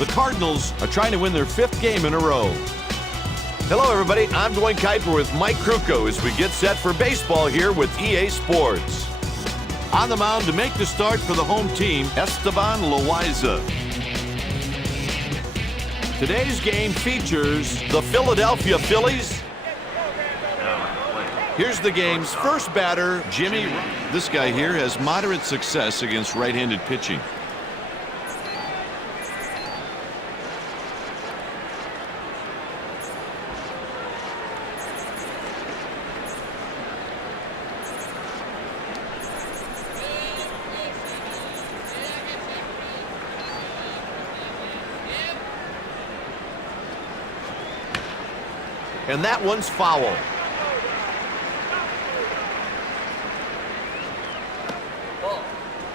The Cardinals are trying to win their 5th game in a row. Hello, everybody. I'm Dwayne Kuiper with Mike Krukow as we get set for baseball here with EA Sports. On the mound to make the start for the home team, Esteban Loaiza. Today's game features the Philadelphia Phillies. Here's the game's first batter, Jimmy. This guy here has moderate success against right-handed pitching. And that one's foul.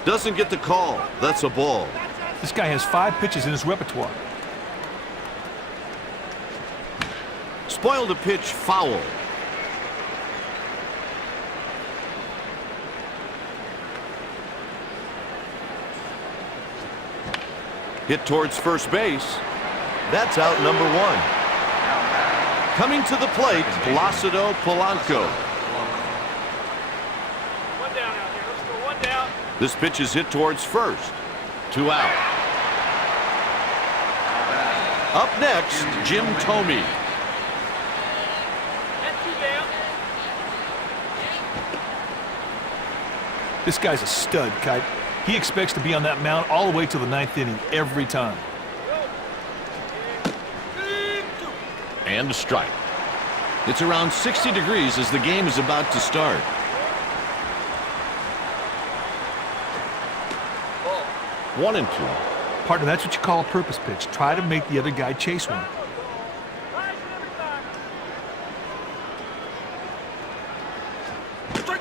Doesn't get the call. That's a ball. This guy has 5 pitches in his repertoire. Spoiled a pitch, foul. Hit towards first base. That's out number 1. Coming to the plate, Placido Polanco. One down out here. Let's go one down. This pitch is hit towards first. 2 out. Up next, Jim Thome. That's 2 down. This guy's a stud, Kite. He expects to be on that mound all the way to the 9th inning every time. And a strike. It's around 60 degrees as the game is about to start. Ball. 1-2. Partner, that's what you call a purpose pitch. Try to make the other guy chase one.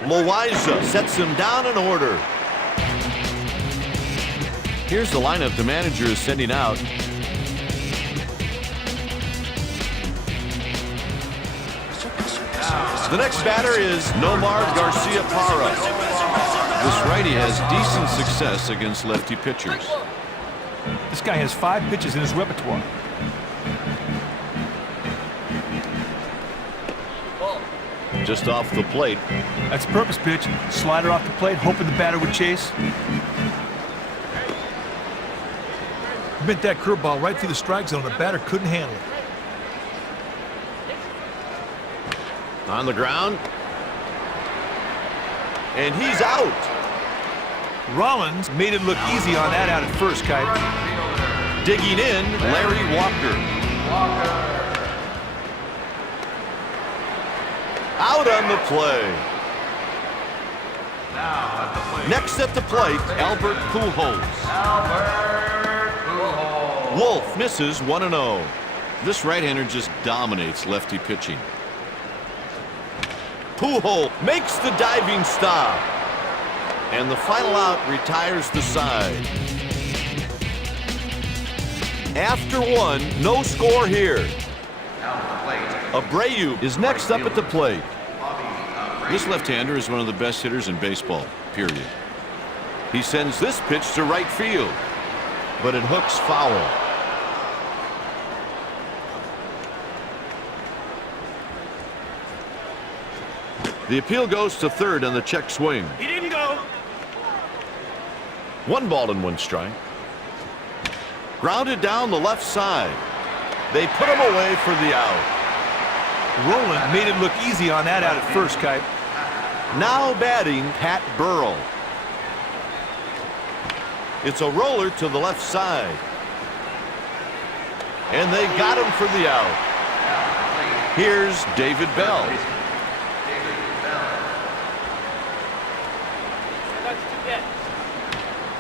Loaiza sets him down in order. Here's the lineup the manager is sending out. The next batter is Nomar Garcia-Parra. This righty has decent success against lefty pitchers. This guy has 5 pitches in his repertoire. Just off the plate. That's a purpose pitch. Slider off the plate, hoping the batter would chase. Bent that curveball right through the strike zone. The batter couldn't handle it. On the ground. And he's out. Rollins made it look easy on that out at first, Kite. Digging in, Larry Walker. Out on the play. Next at the plate, Albert Pujols. Wolf misses 1-0. This right-hander just dominates lefty pitching. Pujols makes the diving stop. And the final out retires the side. After 1, no score here. Abreu is next up at the plate. This left-hander is one of the best hitters in baseball, period. He sends this pitch to right field, but it hooks foul. The appeal goes to third on the check swing. He didn't go. 1 ball and 1 strike. Grounded down the left side. They put him away for the out. Roland made it look easy on that out at first, Kite. Now batting, Pat Burrell. It's a roller to the left side. And they got him for the out. Here's David Bell. That's 2 dead.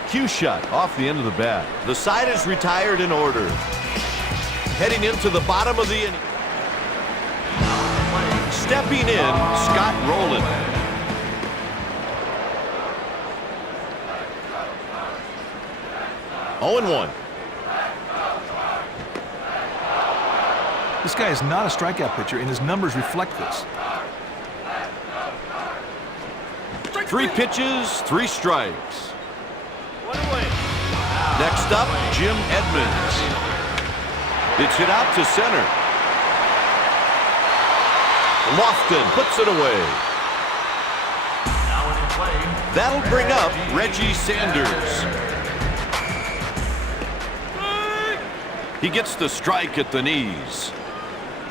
Cue shot off the end of the bat. The side is retired in order. Heading into the bottom of the inning. Stepping in, Scott Rowland. Oh, 0-1. This guy is not a strikeout pitcher, and his numbers reflect this. 3 pitches, 3 strikes. One away. Next up, Jim Edmonds. It's hit out to center. Lofton puts it away. That'll bring up Reggie Sanders. He gets the strike at the knees.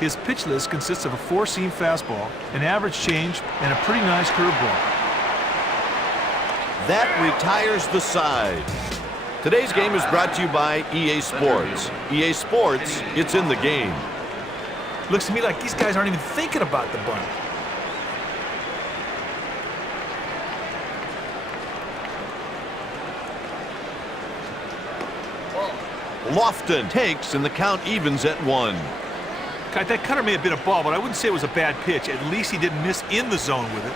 His pitch list consists of a four-seam fastball, an average change, and a pretty nice curveball. That retires the side. Today's game is brought to you by EA Sports. EA Sports, it's in the game. Looks to me like these guys aren't even thinking about the bunt. Lofton takes, and the count evens at 1. God, that cutter may have been a ball, but I wouldn't say it was a bad pitch. At least he didn't miss in the zone with it.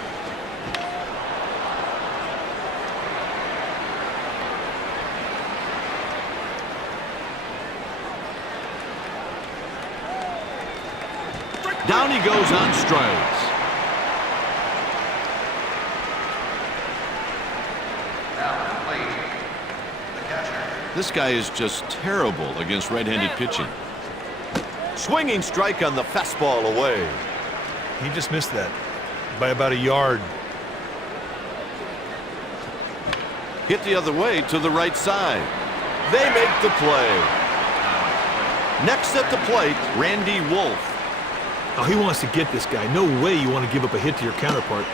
Down he goes on strikes. This guy is just terrible against right-handed pitching. Swinging strike on the fastball away. He just missed that by about a yard. Hit the other way to the right side. They make the play. Next at the plate, Randy Wolf. Oh, he wants to get this guy. No way you want to give up a hit to your counterpart.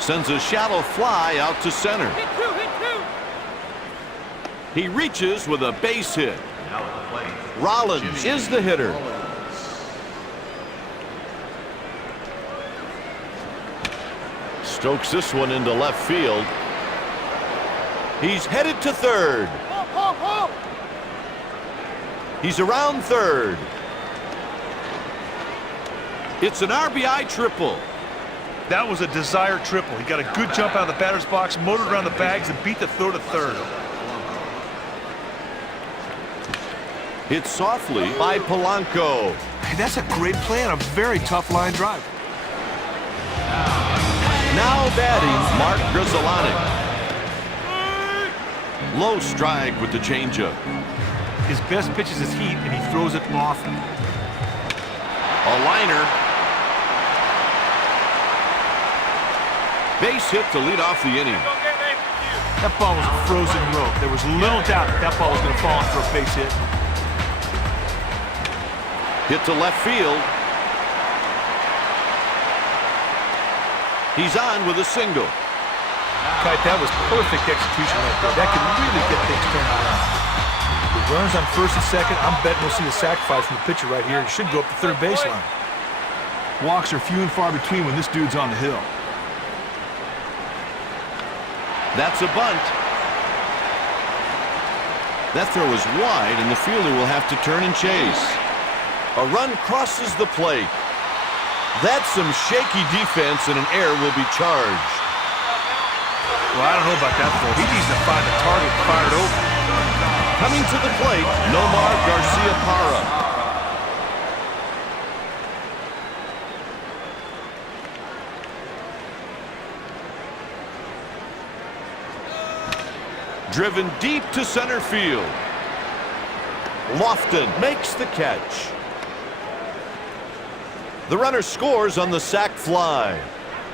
Sends a shallow fly out to center. Hit two, hit two. He reaches with a base hit. Rollins is the hitter. Stokes this one into left field. He's headed to third. He's around third. It's an RBI triple. That was a desired triple. He got a good jump out of the batter's box, motored around the bags, and beat the throw to third. Hit softly by Polanco. Hey, that's a great play on a very tough line drive. Now batting, Mark Grizzolani. Low strike with the changeup. His best pitch is his heat, and he throws it often. A liner. Base hit to lead off the inning. That ball was a frozen rope. There was little doubt that ball was going to fall in for a base hit. Hit to left field. He's on with a single. Kite, that was perfect execution right there. That could really get things turned around. With runners on first and second, I'm betting we'll see a sacrifice from the pitcher right here. He should go up the third baseline. Walks are few and far between when this dude's on the hill. That's a bunt. That throw is wide, and the fielder will have to turn and chase. A run crosses the plate. That's some shaky defense, and an error will be charged. Well, I don't know about that throw. He needs to find a target fired over. Coming to the plate, Nomar Garcia-Parra. Driven deep to center field. Lofton makes the catch. The runner scores on the sac fly.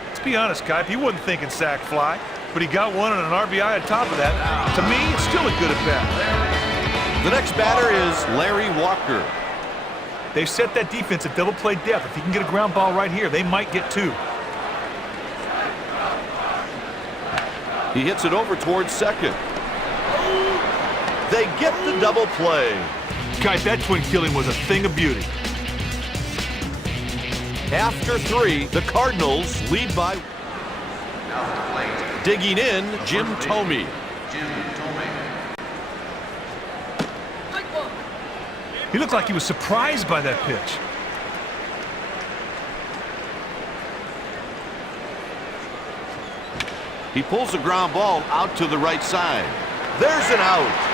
Let's be honest, Kipe, he wasn't thinking sac fly, but he got one and an RBI on top of that. To me, it's still a good at-bat. The next batter is Larry Walker. They've set that defense at double play depth. If he can get a ground ball right here, they might get two. He hits it over towards second. They get the double play. Kipe, that twin killing was a thing of beauty. After three, the Cardinals lead by. Digging in, Jim Thome. He looked like he was surprised by that pitch. He pulls the ground ball out to the right side. There's an out.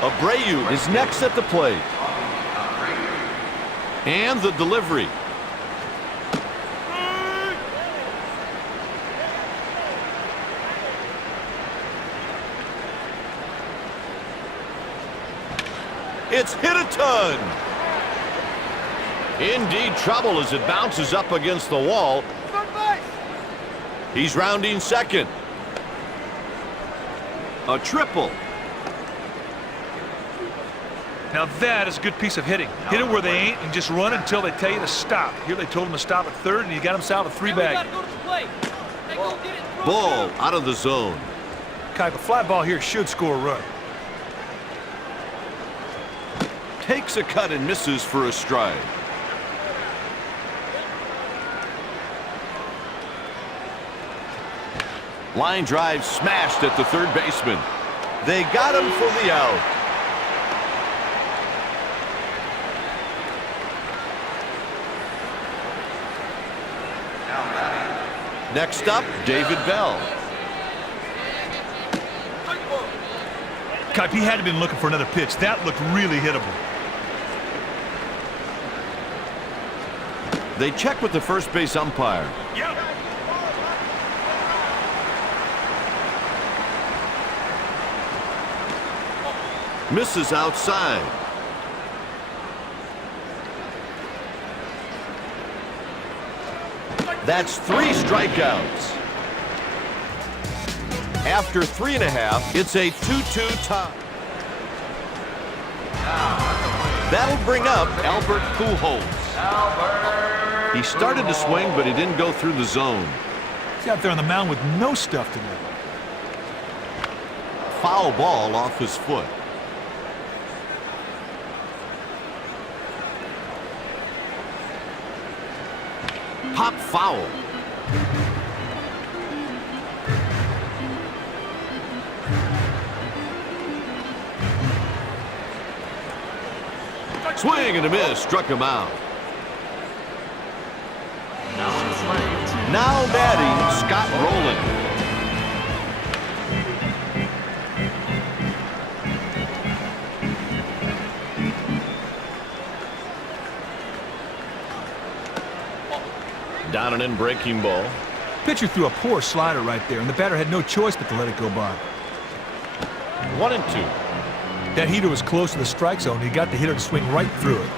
Abreu is next at the plate. And the delivery. It's hit a ton. Indeed trouble as it bounces up against the wall. He's rounding second. A triple. Now that is a good piece of hitting. Hit it where they ain't and just run until they tell you to stop. Here they told him to stop at third, and he got himself a three-bag. Ball out of the zone. Kipe, a fly ball here should score a run. Takes a cut and misses for a strike. Line drive smashed at the third baseman. They got him for the out. Next up, David Bell. Kipe, he had to have been looking for another pitch. That looked really hittable. They check with the first base umpire. Yep. Misses outside. That's 3 strikeouts. After 3.5, it's a 2-2 tie. That'll bring up Albert Pujols. He started to swing, but he didn't go through the zone. He's out there on the mound with no stuff to do. Foul ball off his foot. Pop foul. Swing and a miss, struck him out. Now batting, Scott Rowland. Down and in breaking ball. Pitcher threw a poor slider right there, and the batter had no choice but to let it go by. 1-2. That heater was close to the strike zone. He got the hitter to swing right through it.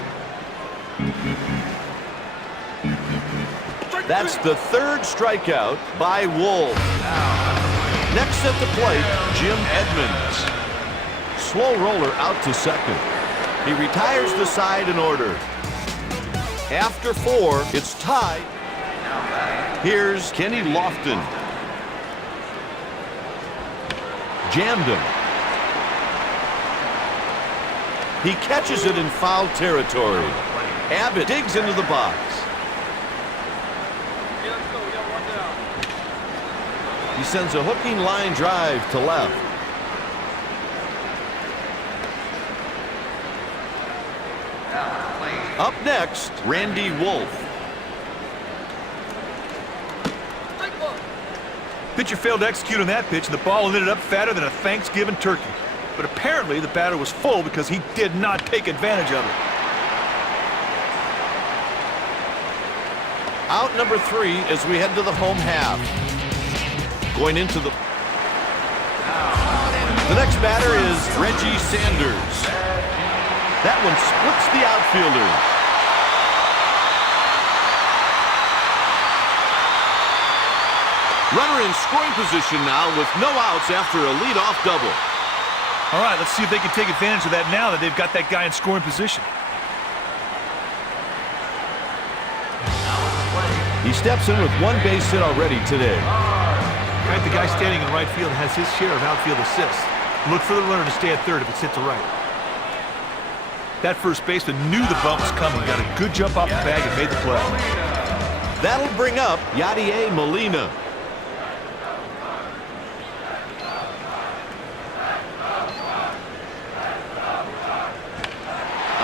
That's the third strikeout by Wolf. Next at the plate, Jim Edmonds. Slow roller out to second. He retires the side in order. After 4, it's tied. Here's Kenny Lofton. Jammed him. He catches it in foul territory. Abbott digs into the box. He sends a hooking line drive to left. Up next, Randy Wolf. Pitcher failed to execute on that pitch, and the ball ended up fatter than a Thanksgiving turkey. But apparently the batter was full because he did not take advantage of it. Out number 3 as we head to the home half. Going into the next batter is Reggie Sanders. That one splits the outfielders. Runner in scoring position now with no outs after a leadoff double. All right, let's see if they can take advantage of that now that they've got that guy in scoring position. He steps in with 1 base hit already today. Right, the guy standing in right field has his share of outfield assists. Look for the runner to stay at third if it's hit to right. That first baseman knew the bump was coming, got a good jump off the bag and made the play. That'll bring up Yadier Molina.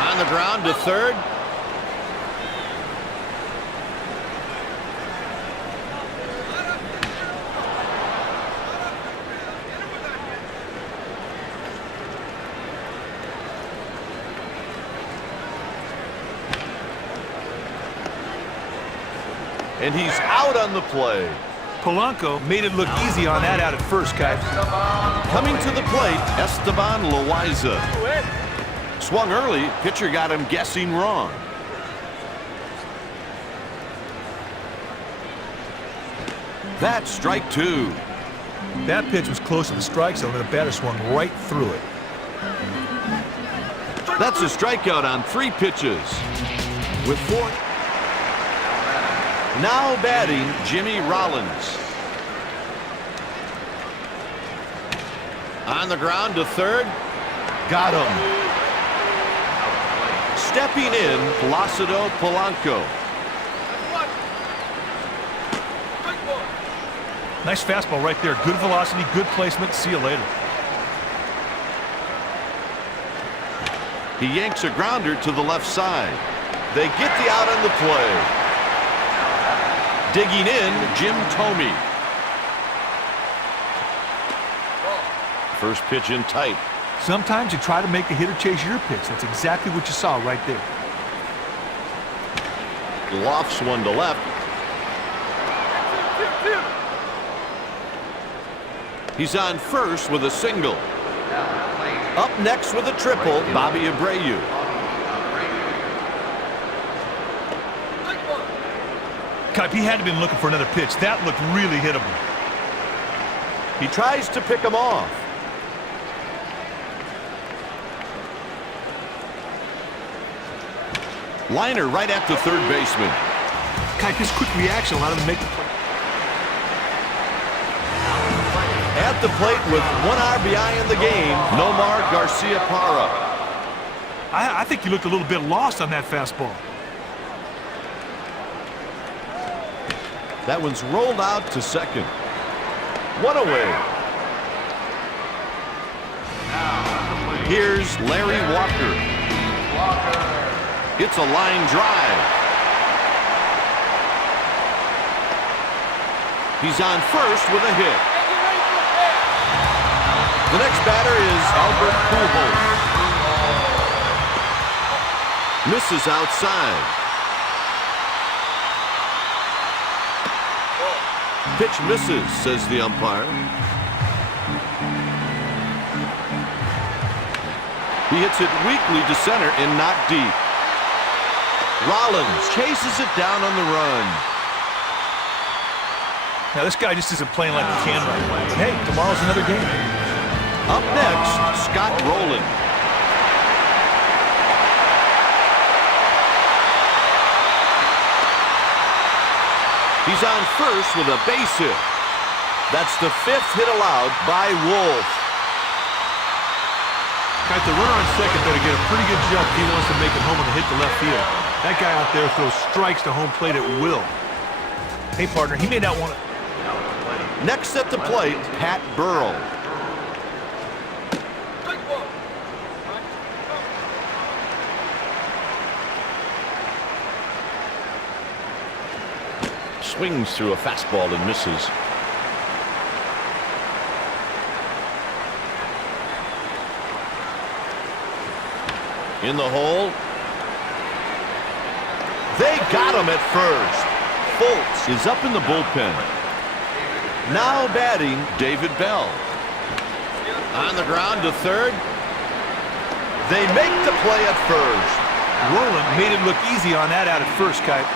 On the ground to third. And he's out on the play. Polanco made it look easy on that out at first, Kite. Coming to the plate, Esteban Loaiza. Swung early, pitcher got him guessing wrong. That's strike two. That pitch was close to the strike zone, and the batter swung right through it. That's a strikeout on 3 pitches. With 4. Now batting, Jimmy Rollins. On the ground to third. Got him. Stepping in, Placido Polanco. Nice fastball right there. Good velocity, good placement. See you later. He yanks a grounder to the left side. They get the out on the play. Digging in, Jim Thome. First pitch in tight. Sometimes you try to make the hitter chase your pitch. That's exactly what you saw right there. Lofts one to left. He's on first with a single. Up next with a triple, Bobby Abreu. Kite, he had to have been looking for another pitch. That looked really hittable. He tries to pick him off. Liner right at the third baseman. Kite, this quick reaction allowed him to make the play. At the plate with 1 RBI in the game, Nomar Garciaparra. I think he looked a little bit lost on that fastball. That one's rolled out to second. 1 away. Here's Larry Walker. It's a line drive. He's on first with a hit. The next batter is Albert Pujols. Misses outside. Pitch misses, says the umpire. He hits it weakly to center and not deep. Rollins chases it down on the run. Now, this guy just isn't playing like he can right now. But hey, tomorrow's another game. Up next, Scott Rowland. He's on first with a base hit. That's the 5th hit allowed by Wolf. Got the runner on second better get a pretty good jump if he wants to make it home and hit the left field. That guy out there throws strikes to home plate at will. Hey, partner, he may not want to. Next at the plate, Pat Burrell. Swings through a fastball and misses. In the hole. They got him at first. Fultz is up in the bullpen. Now batting, David Bell. On the ground to third. They make the play at first. Rowland made it look easy on that out at first, Kite.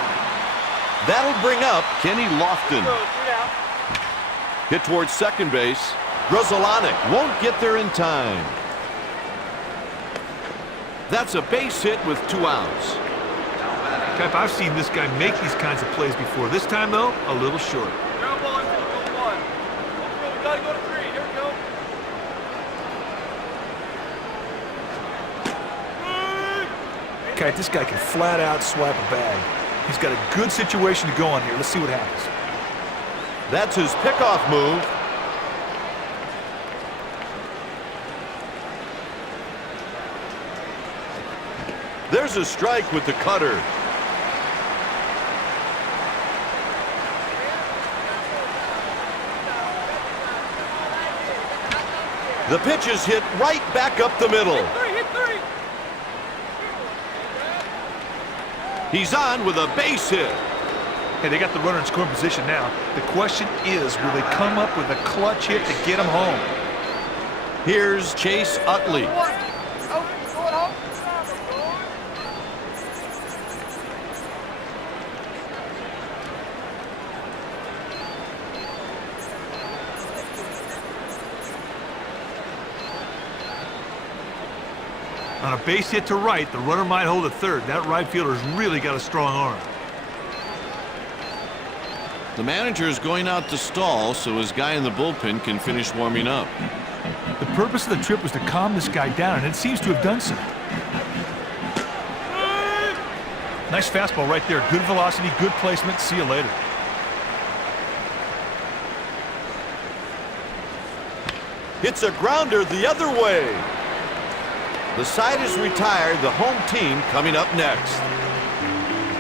That'll bring up Kenny Lofton. Hit towards second base. Grzelcyk won't get there in time. That's a base hit with 2 outs. Kite, I've seen this guy make these kinds of plays before. This time, though, a little short. Kite, this guy can flat out swipe a bag. He's got a good situation to go on here. Let's see what happens. That's his pickoff move. There's a strike with the cutter. The pitch is hit right back up the middle. He's on with a base hit. Hey, they got the runner in scoring position now. The question is, will they come up with a clutch hit to get him home? Here's Chase Utley. On a base hit to right, the runner might hold at third. That right fielder's really got a strong arm. The manager is going out to stall so his guy in the bullpen can finish warming up. The purpose of the trip was to calm this guy down, and it seems to have done so. Nice fastball right there. Good velocity, good placement. See you later. It's a grounder the other way. The side is retired. The home team coming up next.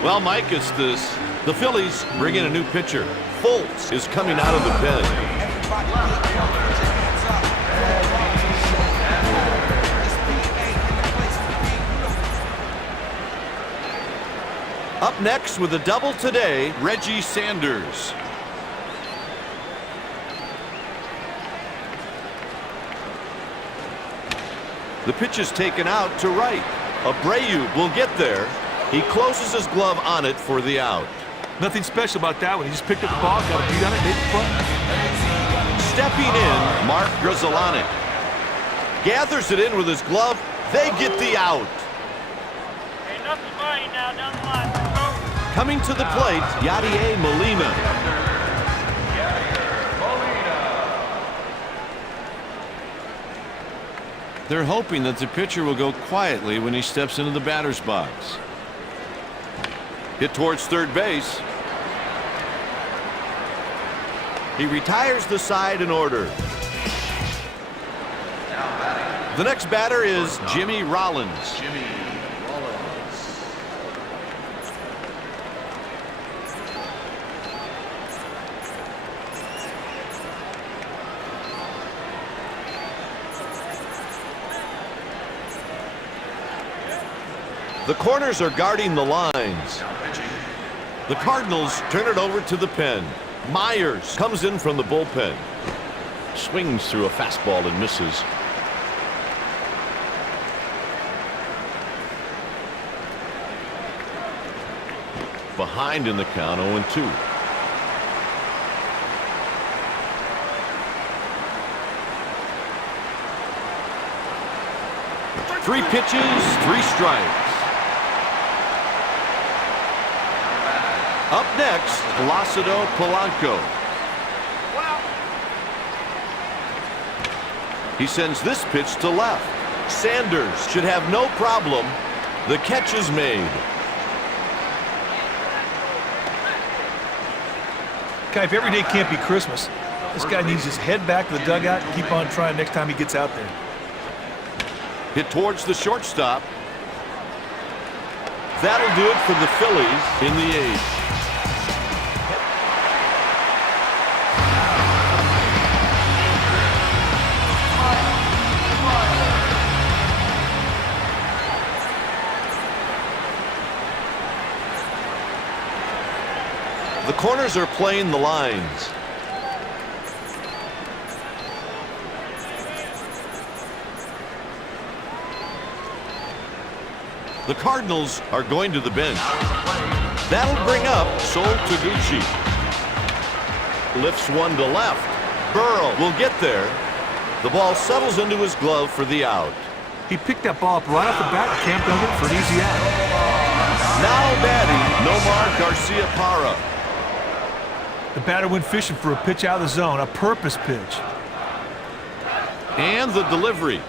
Well, Mike, it's this. The Phillies bring in a new pitcher. Foltz is coming out of the pen. Up next with a double today, Reggie Sanders. The pitch is taken out to right. Abreu will get there. He closes his glove on it for the out. Nothing special about that one. He just picked up the ball, got a beat on it, made the play. Stepping in, Mark Grudzielanek. Gathers it in with his glove. They get the out. Hey, nothing mine now down the line. Go. Coming to the plate, Yadier Molina. They're hoping that the pitcher will go quietly when he steps into the batter's box. Hit towards third base. He retires the side in order. The next batter is Jimmy Rollins. The corners are guarding the lines. The Cardinals turn it over to the pen. Myers comes in from the bullpen. Swings through a fastball and misses. Behind in the count, 0-2. Three pitches, 3 strikes. Up next, Placido Polanco. He sends this pitch to left. Sanders should have no problem. The catch is made. Guy, if every day can't be Christmas, this guy needs his head back to the dugout and keep on trying next time he gets out there. Hit towards the shortstop. That'll do it for the Phillies in the 8th. The corners are playing the lines. The Cardinals are going to the bench. That'll bring up Sol Taguchi. Lifts one to left. Burrow will get there. The ball settles into his glove for the out. He picked that ball up right off the bat and camped on it for an easy out. Now batting, Nomar Garcia-Parra. The batter went fishing for a pitch out of the zone, a purpose pitch. And the delivery.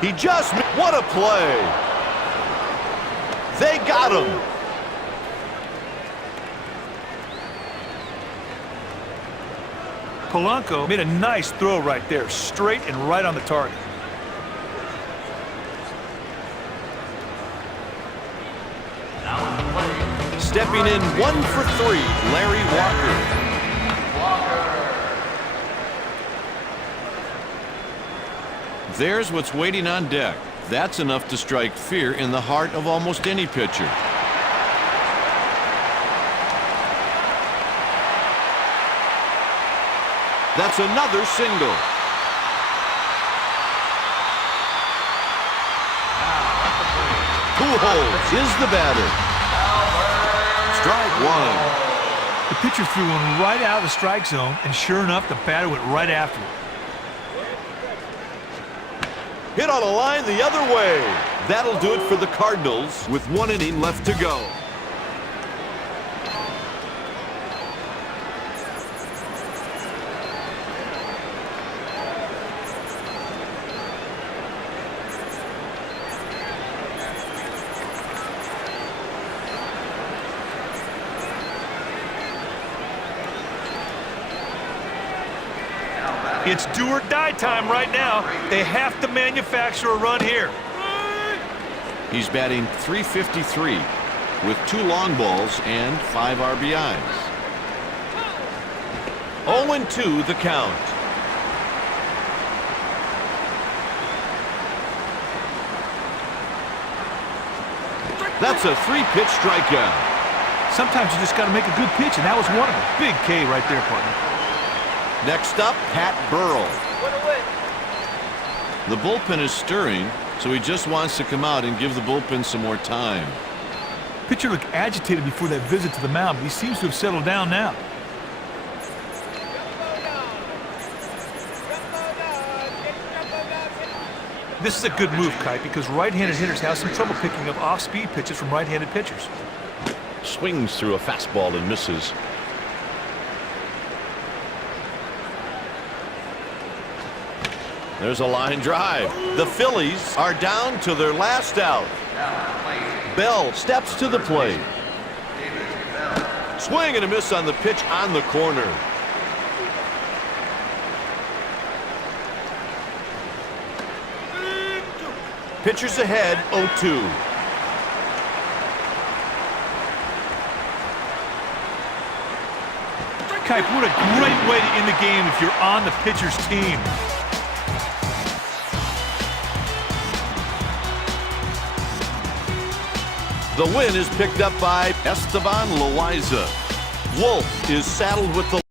He just, what a play. They got him. Polanco made a nice throw right there, straight and right on the target. Stepping in 1 for 3, Larry Walker. There's what's waiting on deck. That's enough to strike fear in the heart of almost any pitcher. That's another single. Pujols is the batter. Strike one. The pitcher threw one right out of the strike zone, and sure enough, the batter went right after it. Hit on a line the other way. That'll do it for the Cardinals with 1 inning left to go. It's do or die time right now. They have to manufacture a run here. He's batting .353 with 2 long balls and 5 RBIs. 0-2 the count. That's a 3-pitch strikeout. Sometimes you just got to make a good pitch, and that was one of them. Big K right there, partner. Next up, Pat Burrell. The bullpen is stirring, so he just wants to come out and give the bullpen some more time. Pitcher looked agitated before that visit to the mound, but he seems to have settled down now. This is a good move, Kite, because right-handed hitters have some trouble picking up off-speed pitches from right-handed pitchers. Swings through a fastball and misses. There's a line drive. The Phillies are down to their last out. Bell steps to the plate. Swing and a miss on the pitch on the corner. Pitchers ahead, 0-2. Kite, what a great way to end the game if you're on the pitcher's team. The win is picked up by Esteban Loaiza. Wolf is saddled with the